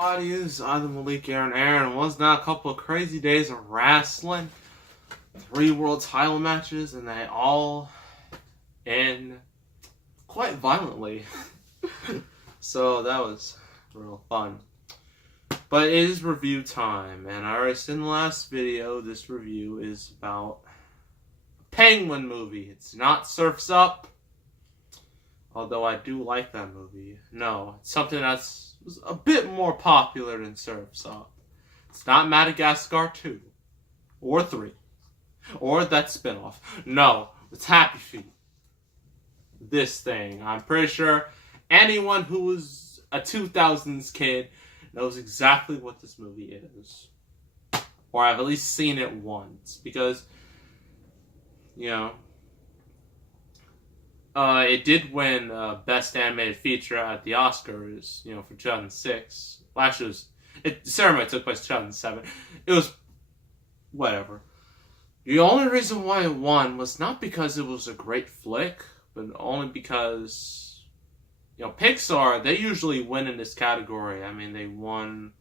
everybody? It's either Malik Aaron. It was not a couple of crazy days of wrestling. 3 world title matches, and they all end quite violently. So that was real fun. But it is review time, and I already said in the last video, this review is about a Penguin movie. It's not Surf's Up, although I do like that movie. No, it's something that's a bit more popular than Surf's Up. It's not Madagascar 2, or 3, or that spinoff. No, it's Happy Feet. This thing. I'm pretty sure anyone who was a 2000s kid knows exactly what this movie is. Or I've at least seen it once. Because, it did win Best Animated Feature at the Oscars, for 2006. Well, actually, the ceremony took place in 2007. It was whatever. The only reason why it won was not because it was a great flick, but only because, Pixar, they usually win in this category. I mean, they won,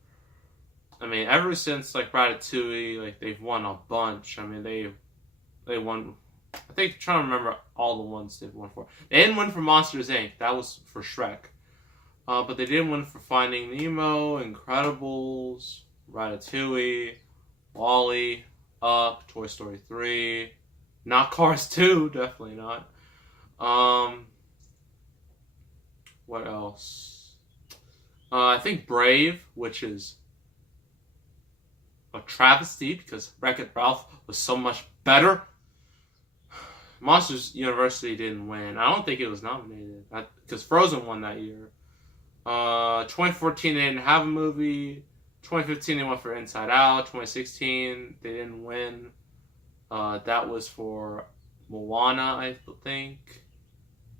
ever since, Ratatouille, they've won a bunch. I mean, they won, I think, I'm trying to remember all the ones they've won for. They didn't win for Monsters, Inc. That was for Shrek. But they did win for Finding Nemo, Incredibles, Ratatouille, WALL-E, Up, Toy Story 3. Not Cars 2, definitely not. What else? I think Brave, which is a travesty because Wreck-It Ralph was so much better. Monsters University didn't win. I don't think it was nominated because Frozen won that year. 2014 they didn't have a movie. 2015 they went for Inside Out. 2016 they didn't win. That was for Moana, I think.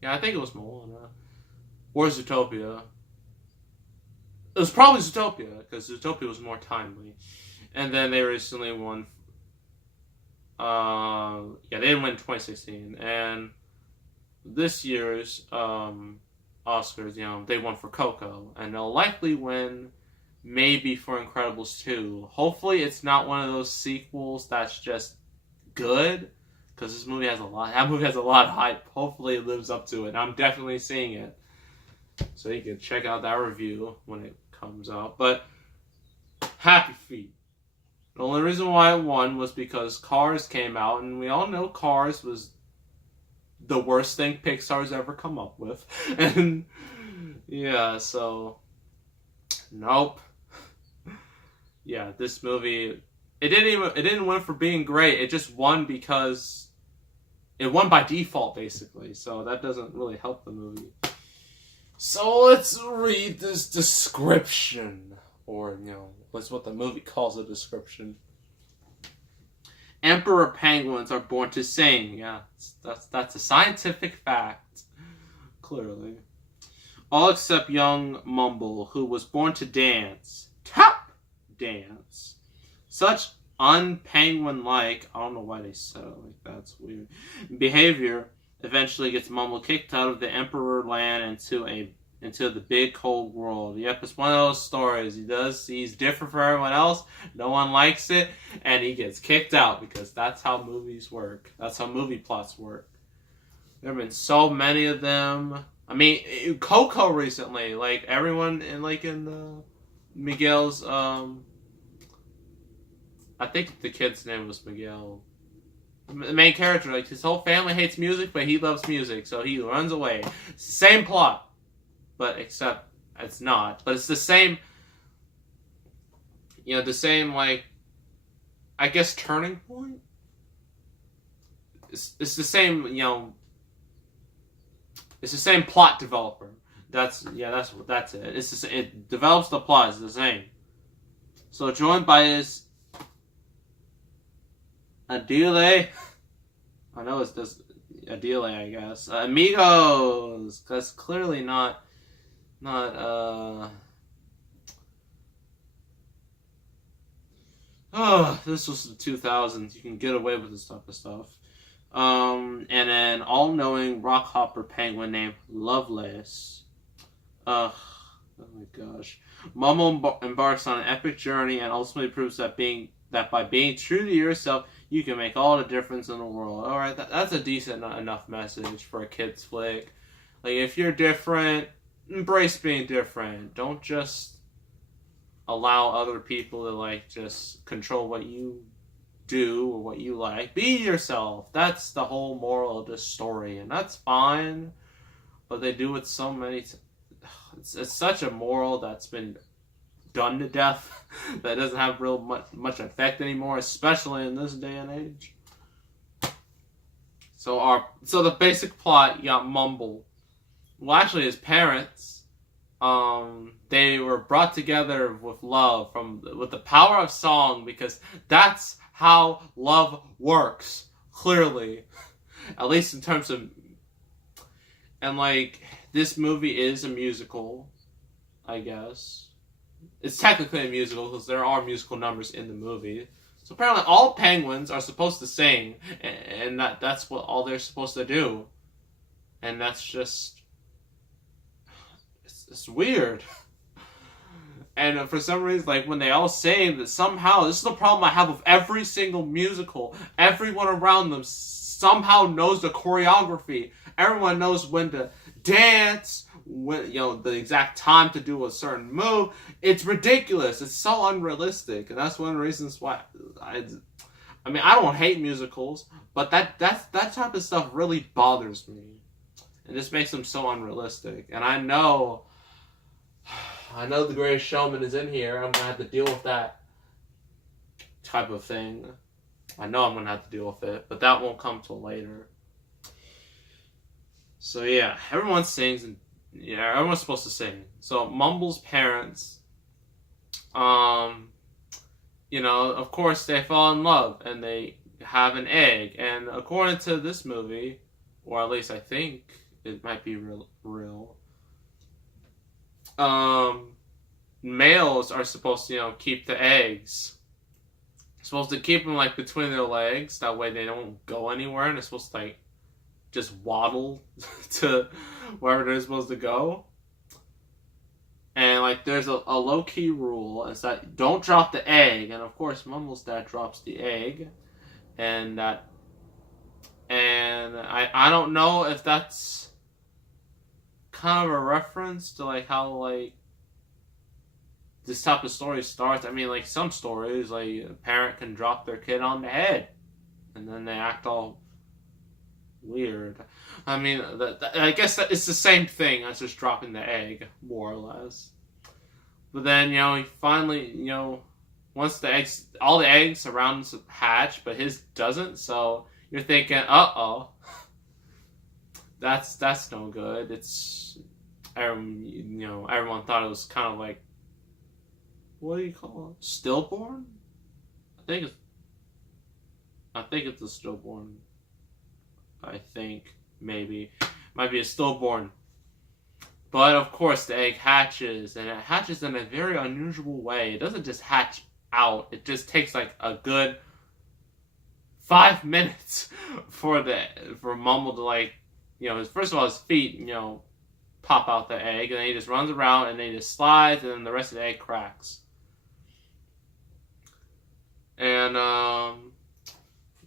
Yeah, I think it was Moana. Or Zootopia. It was probably Zootopia, because Zootopia was more timely. And then they recently won. They didn't win in 2016. And this year's Oscars, they won for Coco. And they'll likely win maybe for Incredibles 2. Hopefully it's not one of those sequels that's just good. Because that movie has a lot of hype. Hopefully it lives up to it. I'm definitely seeing it. So you can check out that review when it comes out. But Happy Feet. The only reason why it won was because Cars came out, and we all know Cars was the worst thing Pixar's ever come up with. And yeah, so nope. Yeah, this movie it didn't win for being great. It just won because it won by default, basically. So that doesn't really help the movie. So let's read this description. Or, that's what the movie calls a description. Emperor penguins are born to sing. Yeah, that's a scientific fact. Clearly. All except young Mumble, who was born to dance. Tap dance. Such unpenguin-like, I don't know why they said it like that, it's weird, behavior eventually gets Mumble kicked out of the Emperor land into the big cold world. Yep, it's one of those stories. He's different from everyone else, no one likes it, and he gets kicked out because that's how movies work. That's how movie plots work. There have been so many of them. Coco recently, everyone in Miguel's, I think the kid's name was Miguel. The main character, his whole family hates music, but he loves music, so he runs away. It's the same plot. But except it's not. But it's the same, I guess, turning point? It's the same, it's the same plot developer. That's it. It develops the plot. It's the same. So joined by his Adile. I know it's just Adile, I guess. Amigos. That's clearly not this was the 2000s. You can get away with this type of stuff. And an all-knowing rockhopper penguin named Lovelace. Oh my gosh. Mumble embarks on an epic journey and ultimately proves that by being true to yourself, you can make all the difference in the world. All right, that's a decent enough message for a kid's flick. Like, if you're different, embrace being different. Don't just allow other people to, like, just control what you do or what you like. Be yourself. That's the whole moral of this story, and that's fine. But they do it so many it's such a moral that's been done to death that doesn't have real much effect anymore, especially in this day and age. So the basic plot, you got Mumble. Well, actually, his parents, they were brought together with love with the power of song, because that's how love works. Clearly, at least in terms of, and like, this movie is a musical, I guess. It's technically a musical because there are musical numbers in the movie. So apparently all penguins are supposed to sing, and that's what all they're supposed to do. And that's just, it's weird. And for some reason, like, when they all sing, that somehow, this is the problem I have with every single musical, everyone around them somehow knows the choreography. Everyone knows when to dance, when, the exact time to do a certain move. It's ridiculous. It's so unrealistic, and that's one of the reasons why I mean, I don't hate musicals, but that type of stuff really bothers me, and just makes them so unrealistic. And I know The Greatest Showman is in here. I'm gonna have to deal with that type of thing. I know I'm gonna have to deal with it, but that won't come till later. So yeah, everyone sings, and everyone's supposed to sing. So Mumble's parents, of course they fall in love and they have an egg. And according to this movie, or at least I think it might be real, males are supposed to, keep the eggs. Supposed to keep them, like, between their legs. That way they don't go anywhere, and they're supposed to, like, just waddle to wherever they're supposed to go. And, like, there's a low-key rule. It's that don't drop the egg. And, of course, Mumble's dad drops the egg. And I don't know if that's kind of a reference to, like, how, like, this type of story starts. I mean, like, some stories, like, a parent can drop their kid on the head, and then they act all weird. I mean, I guess that it's the same thing as just dropping the egg, more or less. But then, he finally, once all the eggs around him hatch, but his doesn't, so you're thinking, uh-oh, that's no good. It's, everyone thought it was kind of like, what do you call it? Stillborn? I think it's a stillborn. I think, maybe. Might be a stillborn. But, of course, the egg hatches, and it hatches in a very unusual way. It doesn't just hatch out. It just takes, like, a good 5 minutes for Mumble to, like, first of all, his feet, pop out the egg, and then he just runs around, and then he just slides, and then the rest of the egg cracks. And,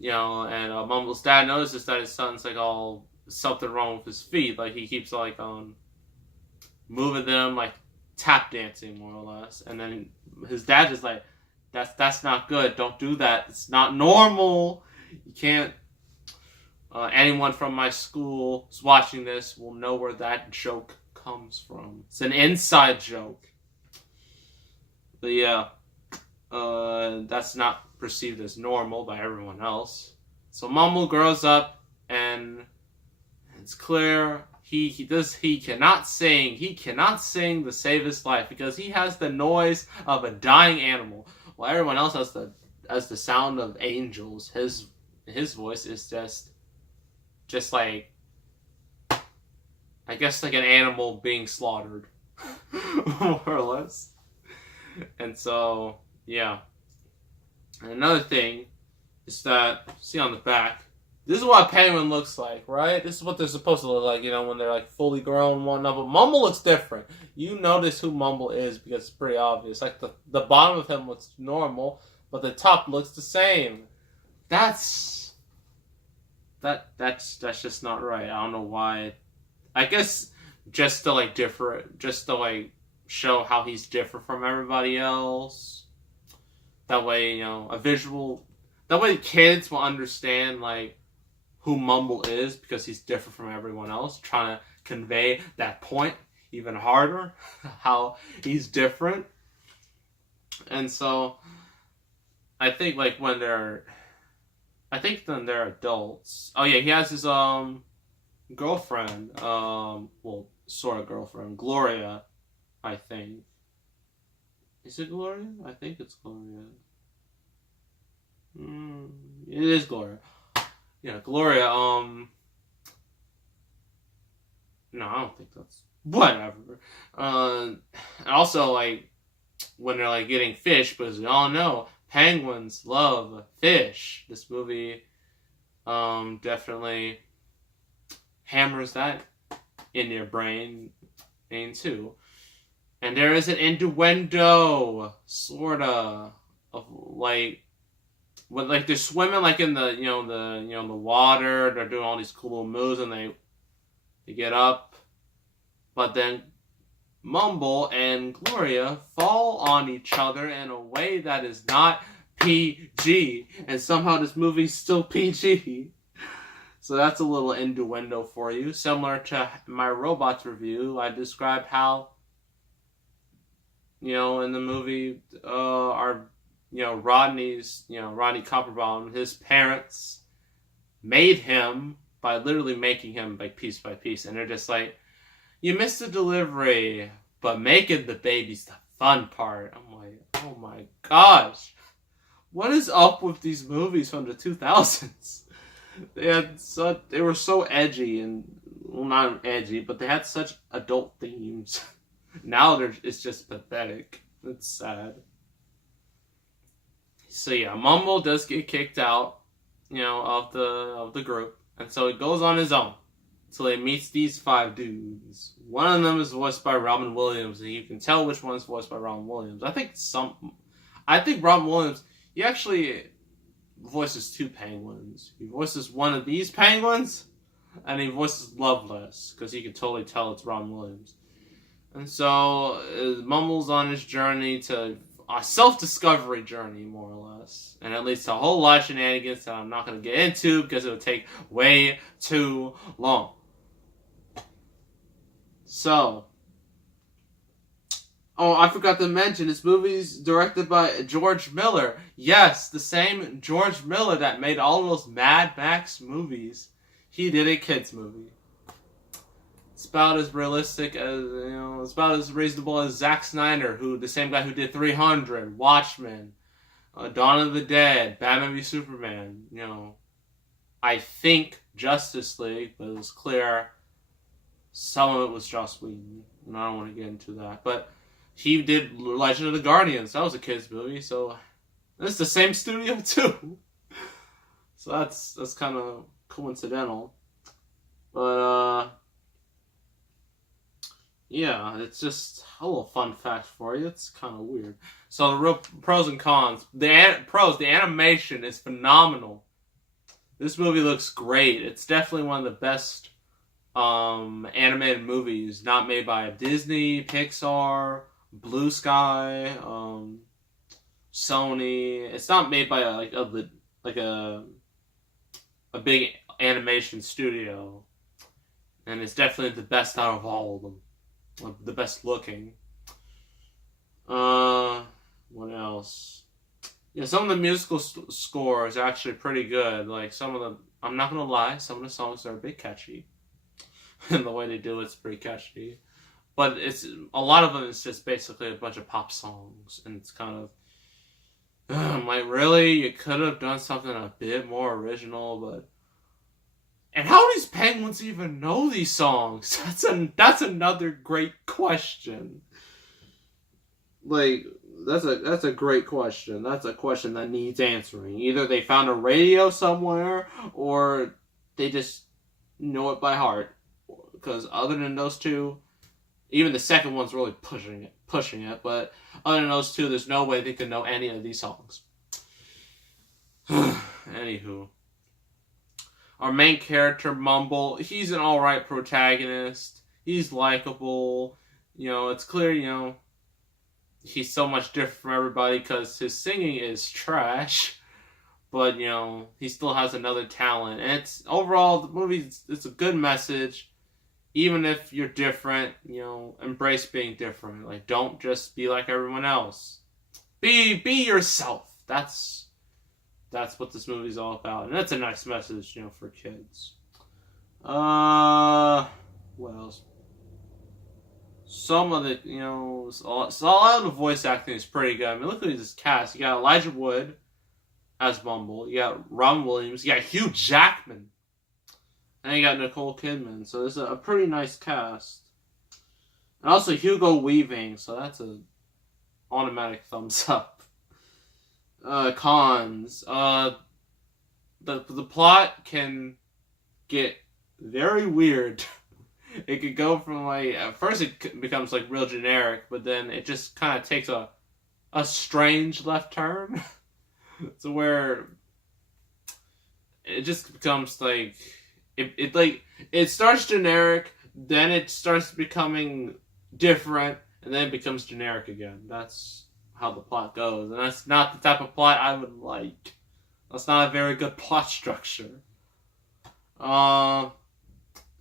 Mumble's dad notices that his son's, like, all something wrong with his feet. Like, he keeps, like, moving them, like, tap dancing, more or less. And then his dad is like, that's not good. Don't do that. It's not normal. You can't. Anyone from my school who's watching this will know where that joke comes from. It's an inside joke. But yeah, that's not perceived as normal by everyone else. So Mumble grows up, and it's clear he cannot sing. He cannot sing to save his life because he has the noise of a dying animal, while everyone else has the sound of angels. His voice is just like, I guess, like an animal being slaughtered, more or less. And so, yeah. And another thing is that, see on the back, This is what a penguin looks like, right? This is what they're supposed to look like, when they're like fully grown and whatnot. But Mumble looks different. You notice who Mumble is because it's pretty obvious. Like the bottom of him looks normal, but the top looks the same. That's just not right. I don't know why. I guess just to like show how he's different from everybody else. That way, a visual. That way, kids will understand like who Mumble is because he's different from everyone else. Trying to convey that point even harder, how he's different. And so, I think like when they're adults. Oh yeah, he has his girlfriend. Well, sort of girlfriend, Gloria. I think. Is it Gloria? I think it's Gloria. It is Gloria. Yeah, Gloria. No, I don't think that's whatever. Also, like when they're like getting fish, because we all know penguins love fish. This movie, definitely hammers that in your brain, too. And there is an innuendo, sorta, of like. When like they're swimming like in the the water, they're doing all these cool little moves and they get up, but then Mumble and Gloria fall on each other in a way that is not PG, and somehow this movie's still PG. So that's a little innuendo for you. Similar to my Robots review, I described how in the movie Rodney Copperbottom, his parents made him by literally making him like piece by piece, and they're just like, you missed the delivery, but making the baby's the fun part. I'm like, oh my gosh, what is up with these movies from the 2000s? They were so edgy and well, not edgy, but they had such adult themes. Now it's just pathetic. It's sad. So yeah, Mumble does get kicked out, of the group, and so he goes on his own until he meets these 5 dudes. One of them is voiced by Robin Williams, and you can tell which one's voiced by Robin Williams. I think Robin Williams, he actually voices 2 penguins. He voices one of these penguins, and he voices Loveless because you can totally tell it's Robin Williams. And so Mumble's on his journey to a self-discovery journey, more or less. And it leads to a whole lot of shenanigans that I'm not going to get into because it would take way too long. So, I forgot to mention, this movie's directed by George Miller. Yes, the same George Miller that made all those Mad Max movies. He did a kids movie. It's about as realistic as, it's about as reasonable as Zack Snyder, the same guy who did 300, Watchmen, Dawn of the Dead, Batman v Superman, I think Justice League, but it was clear some of it was Joss Whedon, and I don't want to get into that, but he did Legend of the Guardians, that was a kids movie, so it's the same studio too. So that's kind of coincidental. But, yeah, it's just a little fun fact for you. It's kind of weird. So the real pros and cons. The animation is phenomenal. This movie looks great. It's definitely one of the best animated movies not made by Disney, Pixar, Blue Sky, Sony. It's not made by a big animation studio, and it's definitely the best out of all of them. The best looking. What else? Yeah, some of the musical scores are actually pretty good. Like some of the, I'm not gonna lie, some of the songs are a bit catchy, and the way they do it's pretty catchy. But it's a lot of them is just basically a bunch of pop songs, and it's kind of, I'm like, really, you could have done something a bit more original, but. And how do these penguins even know these songs? That's another great question. Like, That's a great question. That's a question that needs answering. Either they found a radio somewhere, or they just know it by heart. Because other than those two, even the second one's really pushing it. But other than those two, there's no way they could know any of these songs. Anywho, our main character Mumble, he's an alright protagonist. He's likable. It's clear. He's so much different from everybody because his singing is trash. But, he still has another talent. And it's, overall, the movie, it's a good message. Even if you're different, embrace being different. Like, don't just be like everyone else. Be yourself. That's what this movie's all about. And that's a nice message, for kids. What else? Some of the, a lot of the voice acting is pretty good. I mean, look at this cast. You got Elijah Wood as Mumble. You got Robin Williams. You got Hugh Jackman. And you got Nicole Kidman. So there's a pretty nice cast. And also Hugo Weaving. So that's an automatic thumbs up. Cons. The plot can get very weird. It could go from at first it becomes real generic, but then it just kind of takes a strange left turn to where it just becomes it starts generic, then it starts becoming different, and then it becomes generic again. That's how the plot goes, and that's not the type of plot I would like. That's not a very good plot structure.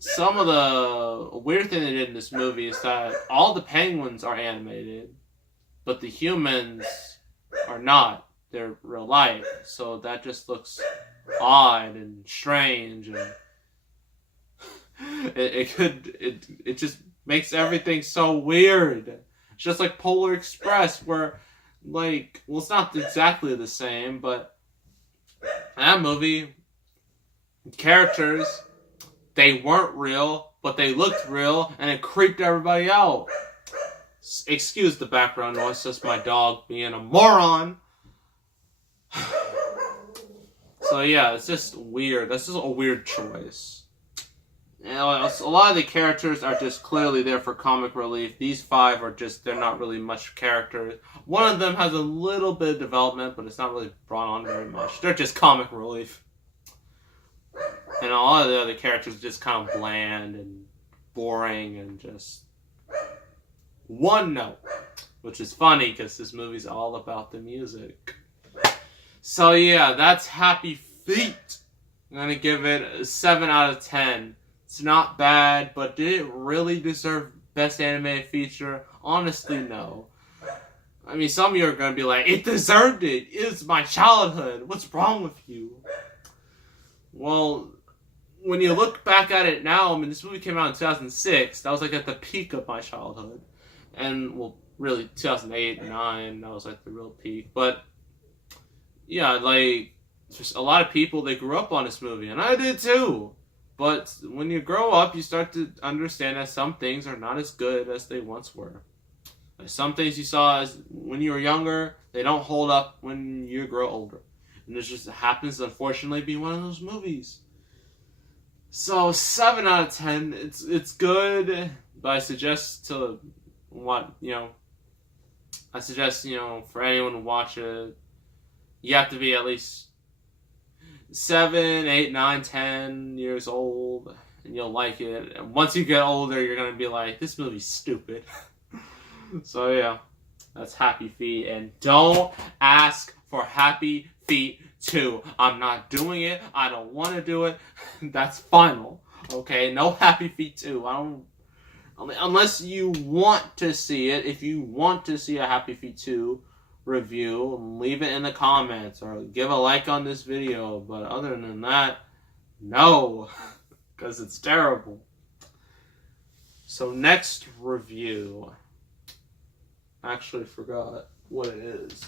Some of the weird thing they did in this movie is that all the penguins are animated, but the humans are not. They're real life, so that just looks odd and strange, and it just makes everything so weird. It's just like Polar Express, where it's not exactly the same, but that movie characters. They weren't real, but they looked real, and it creeped everybody out. Excuse the background noise, just my dog being a moron. So yeah, it's just weird. That's just a weird choice. A lot of the characters are just clearly there for comic relief. These 5 are they're not really much characters. One of them has a little bit of development, but it's not really brought on very much. They're just comic relief. And a lot of the other characters are just kind of bland and boring and just one note. Which is funny because this movie's all about the music. So yeah, that's Happy Feet. I'm going to give it a 7 out of 10. It's not bad, but did it really deserve Best Animated Feature? Honestly, no. I mean, some of you are going to be like, it deserved it. It's my childhood. What's wrong with you? Well, when you look back at it now, I mean, this movie came out in 2006. That was at the peak of my childhood. And, well, really, 2008 and 2009, that was the real peak. But, yeah, just a lot of people, they grew up on this movie. And I did too. But when you grow up, you start to understand that some things are not as good as they once were. Some things you saw as when you were younger, they don't hold up when you grow older. And it just happens to unfortunately be one of those movies. So 7 out of 10, it's good, but I suggest for anyone to watch it, you have to be at least 7, 8, 9, 10 years old, and you'll like it. And once you get older, you're gonna be like, this movie's stupid. So yeah, that's Happy Feet, and don't ask for Happy Feet 2. I'm not doing it. I don't want to do it. That's final. Okay, no Happy Feet 2. Unless you want to see it. If you want to see a Happy Feet 2 review, leave it in the comments or give a like on this video. But other than that, no, because it's terrible. So next review. I actually forgot what it is.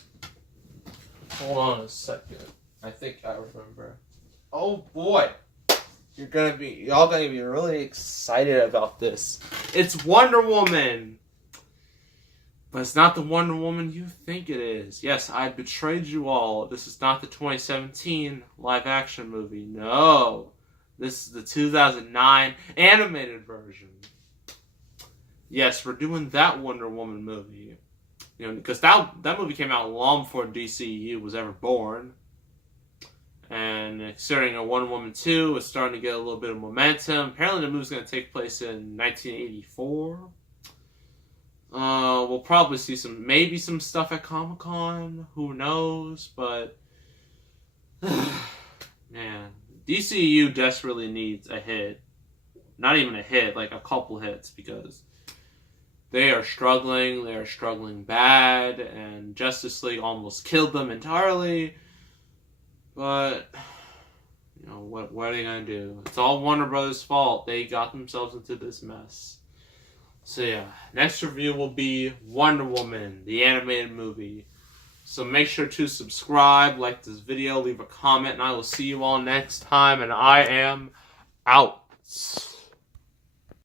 Hold on a second. I think I remember. Oh boy. Y'all gonna be really excited about this. It's Wonder Woman. But it's not the Wonder Woman you think it is. Yes, I betrayed you all. This is not the 2017 live-action movie. No. This is the 2009 animated version. Yes, we're doing that Wonder Woman movie. You know, because that movie came out long before DCEU was ever born. And considering a Wonder Woman 2 is starting to get a little bit of momentum. Apparently the movie's going to take place in 1984. We'll probably see maybe some stuff at Comic-Con. Who knows? But, man, DCEU desperately needs a hit. Not even a hit, like a couple hits, because they are struggling. They are struggling bad, and Justice League almost killed them entirely. But, you know, what are they going to do? It's all Warner Brothers' fault. They got themselves into this mess. So yeah, next review will be Wonder Woman, the animated movie. So make sure to subscribe, like this video, leave a comment, and I will see you all next time, and I am out.